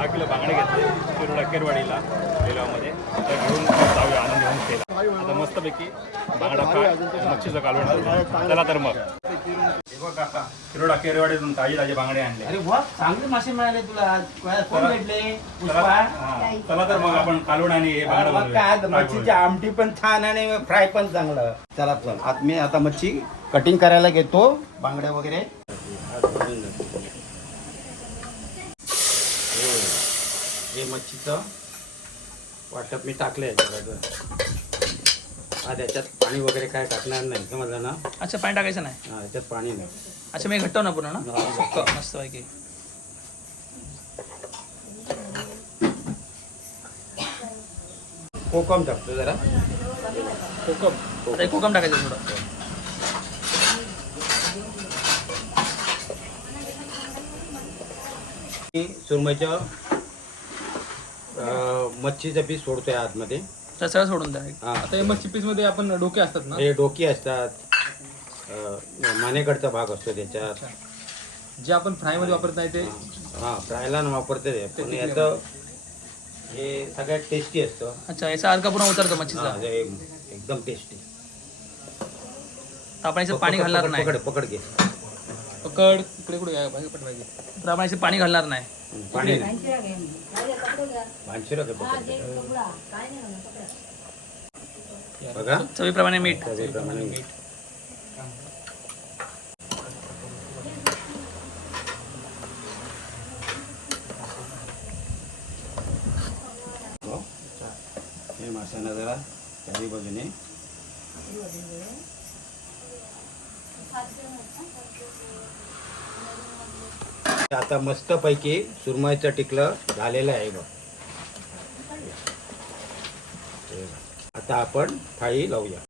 दहा किलो बांगडे घेतले शिरोडा केरवाडीला बेलावमध्ये आता घेऊन जाऊया आनंद घेऊन केला आता मस्तपैकी बांगडा फ्राय मच्छीचं कालवण चला तर मग. शिरोडा केरवाडीतून ताजे ताजे बांगडे आणले. अरे वा चांगले मासे मिळाले तुला. आज. कोण चला. भेटले? चला. पुष्पा? हा, चला तर मग आपण कालवण आणि हे बांगडा मग काय. फ्राय मच्छीची आमटी पण छान आणि फ्राय पण चांगलं. चला चल. आता मी आता मच्छी कटिंग करायला घेतो बांगड्या वगैरे. मच्छीचं वाटप मी टाकलंय याच्यात आज याच्यात पाणी वगैरे काय टाकणार नाही समजलं ना? अच्छा पाणी टाकायचं नाही? हा याच्यात पाणी नाही. अच्छा मी घट्ट ना पूर्ण ना? घट्ट. मस्त पैकी कोकम टाकतो जरा. कोकम? कोकम टाकायचं थोडं. सुरमईच्या मच्छीचं पीस सोडतोय आतमध्ये. सगळं सोडून द्या. हा. आता हे मच्छी पीसमध्ये आपण डोके असतात ना? हे डोकी असतात. अं, मानेकडचा भाग असतो त्याच्यात. जे आपण फ्रायमध्ये वापरत नाही ते? हा फ्रायला वापरते ते. पण याचं हे सगळ्यात टेस्टी असतं. अच्छा याचा अर्का पूर्ण उतरतो मच्छीचा? हे एकदम टेस्टी. आपण याचं पाणी घालणार नाही. पकड पकड घे. पकड. इकडे कुठे आहे? बाहेर पट पाहिजे तर आपण पाणी घालणार नाही. हं, पाणी नाही भानशिरा काय पकड बघा. चवीप्रमाणे मीठ. चवीप्रमाणे मीठ. हो. हे माशांना जरा चारी बाजूने आता मस्त पैकी सुरमईचं टिकलं झालेलं आहे बघ बघ. आता आपण थाळी लावूया